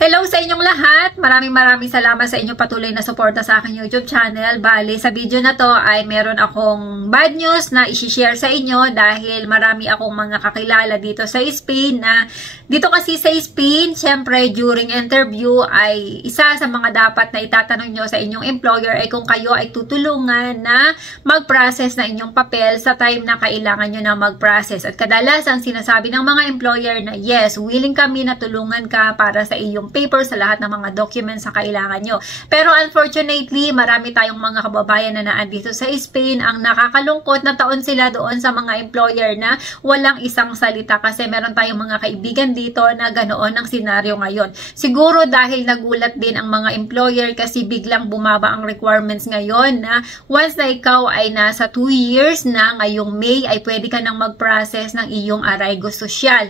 Hello sa inyong lahat! Maraming salamat sa inyong patuloy na suporta sa aking YouTube channel. Bali, sa video na to ay meron akong bad news na isi-share sa inyo dahil marami akong mga kakilala dito sa Spain na dito kasi sa Spain, syempre during interview ay isa sa mga dapat na itatanong nyo sa inyong employer ay kung kayo ay tutulungan na mag-process na inyong papel sa time na kailangan nyo na mag-process. At kadalasan sinasabi ng mga employer na yes, willing kami na tulungan ka para sa iyong paper sa lahat ng mga documents na kailangan nyo. Pero unfortunately, marami tayong mga kababayan na naandito sa Spain ang nakakalungkot na taon sila doon sa mga employer na walang isang salita kasi meron tayong mga kaibigan dito na ganoon ang senaryo ngayon. Siguro dahil nagulat din ang mga employer kasi biglang bumaba ang requirements ngayon na once na ikaw ay nasa 2 years na ngayong May ay pwede ka nang mag-process ng iyong arraigo sosyal.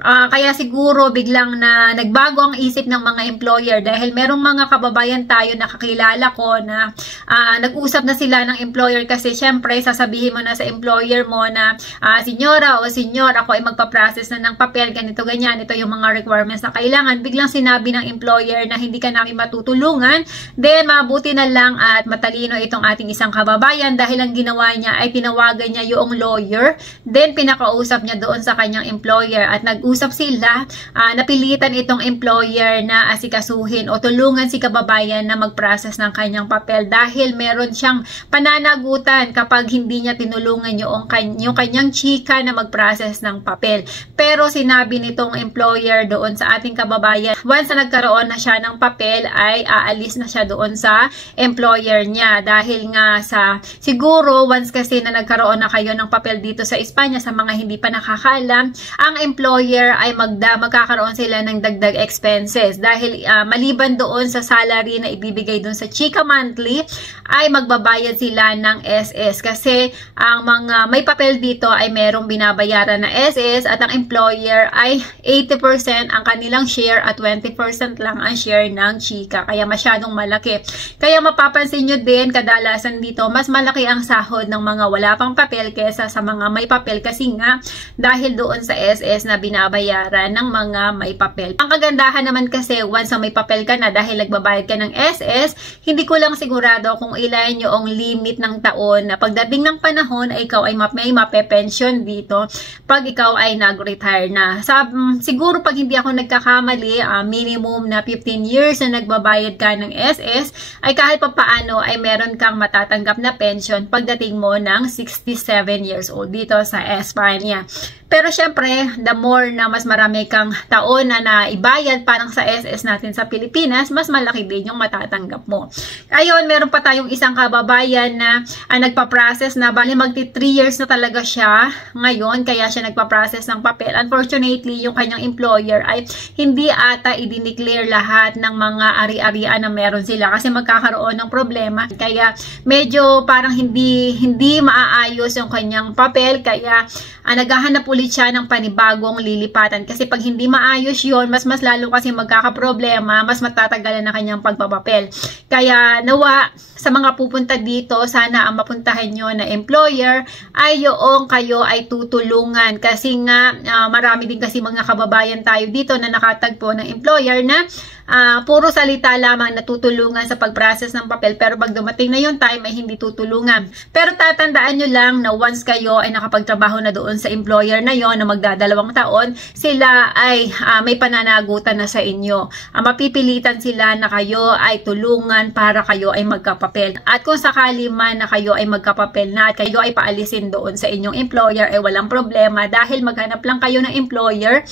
Kaya siguro biglang na nagbago ang isip ng mga employer dahil merong mga kababayan tayo na kakilala ko na nag-usap na sila ng employer kasi syempre sasabihin mo na sa employer mo na senyora o senyor, ako ay magpa-process na ng papel, ganito ganyan, ito yung mga requirements na kailangan. Biglang sinabi ng employer na hindi ka namin matutulungan, then mabuti na lang at matalino itong ating isang kababayan dahil ang ginawa niya ay tinawagan niya yung lawyer, then pinakausap niya doon sa kanyang employer at nag-usap sila, napilitan itong employer na asikasuhin o tulungan si kababayan na mag-process ng kanyang papel dahil meron siyang pananagutan kapag hindi niya tinulungan yung kanyang chika na mag-process ng papel. Pero sinabi nitong employer doon sa ating kababayan, once na nagkaroon na siya ng papel ay aalis na siya doon sa employer niya dahil nga sa siguro once kasi na nagkaroon na kayo ng papel dito sa Espanya, sa mga hindi pa nakakaalam, ang employer ay magkakaroon sila ng dagdag expenses dahil maliban doon sa salary na ibibigay doon sa chika monthly ay magbabayad sila ng SS kasi ang mga may papel dito ay merong binabayaran na SS at ang employer ay 80% ang kanilang share at 20% lang ang share ng chika, kaya masyadong malaki. Kaya mapapansin nyo din kadalasan dito mas malaki ang sahod ng mga wala pang papel kesa sa mga may papel kasi nga dahil doon sa SS na binabayaran ng mga may papel. Ang kagandahan naman kasi once na may papel ka na dahil nagbabayad ka ng SS, hindi ko lang sigurado kung ilan yung limit ng taon na pagdating ng panahon ay ikaw ay may mape-pension dito pag ikaw ay nag-retire na. Siguro pag hindi ako nagkakamali, minimum na 15 years na nagbabayad ka ng SS ay kahit pa paano ay meron kang matatanggap na pension pagdating mo ng 67 years old dito sa Espanya. Pero syempre, the more na mas marami kang taon na naibayad parang sa SS natin sa Pilipinas, mas malaki din yung matatanggap mo. Ayun, meron pa tayong isang kababayan na nagpa-process na, bali magti 3 years na talaga siya ngayon, kaya siya nagpa-process ng papel. Unfortunately, yung kanyang employer ay hindi ata i-declare lahat ng mga ari-arian na meron sila kasi magkakaroon ng problema. Kaya medyo parang hindi maaayos yung kanyang papel, kaya naghahanap ulit siya ng panibagong lilipatan kasi pag hindi maayos yon, mas lalo kasi magkakaproblema, mas matatagalan na kanyang pagpapapel. Kaya nawa sa mga pupunta dito, sana ang mapuntahan nyo na employer ay yung kayo ay tutulungan kasi nga marami din kasi mga kababayan tayo dito na nakatagpo ng employer na puro salita lamang na tutulungan sa pag-process ng papel pero pag dumating na yung time ay hindi tutulungan. Pero tatandaan nyo lang na once kayo ay nakapagtrabaho na doon sa employer na yon na magdadalawang taon, sila ay may pananagutan na sa inyo. Mapipilitan sila na kayo ay tulungan para kayo ay magkapapel. At kung sakali man na kayo ay magkapapel na at kayo ay paalisin doon sa inyong employer ay walang problema dahil maghanap lang kayo ng employer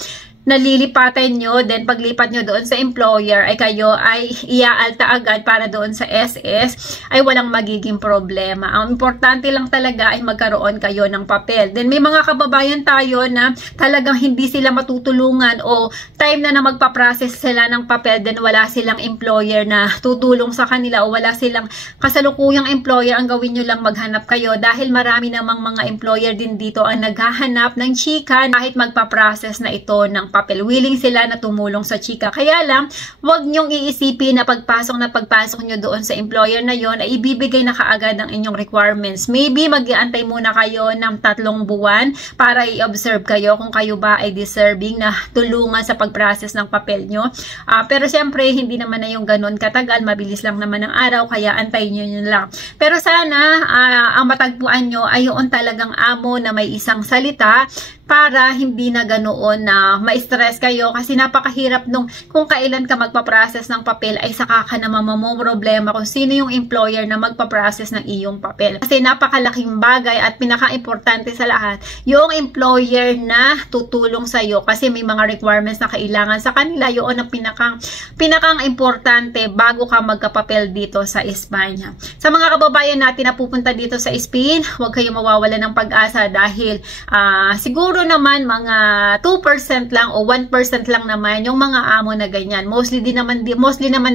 nalilipatan nyo, then paglipat nyo doon sa employer ay kayo ay iaalta agad para doon sa SS ay walang magiging problema. Ang importante lang talaga ay magkaroon kayo ng papel. Then may mga kababayan tayo na talagang hindi sila matutulungan o time na magpa-process sila ng papel then wala silang employer na tutulong sa kanila o wala silang kasalukuyang employer. Ang gawin nyo lang maghanap kayo dahil marami namang mga employer din dito ang naghahanap ng chika kahit magpa-process na ito ng papel. papel. Willing sila na tumulong sa chika. Kaya lang, wag nyong iisipin na pagpasok nyo doon sa employer na yon ay ibibigay na kaagad ang inyong requirements. Maybe mag-iantay muna kayo ng 3 buwan para i-observe kayo kung kayo ba ay deserving na tulungan sa pag-process ng papel nyo. Pero syempre, hindi naman na yung ganun katagal. Mabilis lang naman ang araw, kaya antayin nyo yun lang. Pero sana, ang matagpuan nyo ay yung talagang amo na may isang salita para hindi na ganoon na ma-stress kayo kasi napakahirap nung kung kailan ka magpa-process ng papel ay saka ka na problema kung sino yung employer na magpa-process ng iyong papel. Kasi napakalaking bagay at pinaka-importante sa lahat, yung employer na tutulong sa iyo kasi may mga requirements na kailangan sa kanila, yun ang pinakang importante bago ka magkapapel dito sa Espanya. Sa mga kababayan natin na pupunta dito sa Spain, huwag kayong mawawala ng pag-asa dahil siguro naman mga 2% lang o 1% lang naman yung mga amo na ganyan. Mostly naman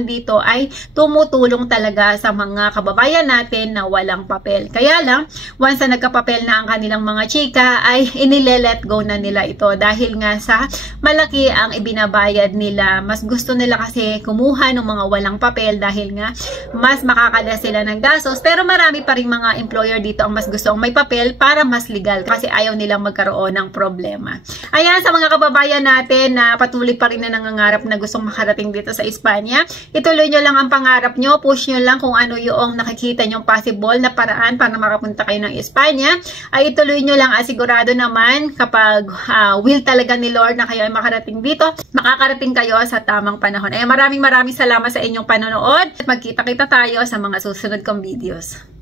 dito ay tumutulong talaga sa mga kababayan natin na walang papel. Kaya lang, once na nagkapapel na ang kanilang mga chika, ay inilelet go na nila ito dahil nga sa malaki ang ibinabayad nila. Mas gusto nila kasi kumuha ng mga walang papel dahil nga mas makakala sila ng gastos. Pero marami pa rin mga employer dito ang mas gusto ang may papel para mas legal kasi ayaw nilang magkaroon ng problema. Ayan, sa mga kababayan natin na patuloy pa rin na nangangarap na gustong makarating dito sa Espanya, ituloy nyo lang ang pangarap nyo, push nyo lang kung ano yung nakikita nyong possible na paraan para makapunta kayo ng Espanya, ay ituloy nyo lang, asigurado naman kapag will talaga ni Lord na kayo ay makarating dito, makakarating kayo sa tamang panahon. Ayan, maraming salamat sa inyong panonood at magkita-kita tayo sa mga susunod kong videos.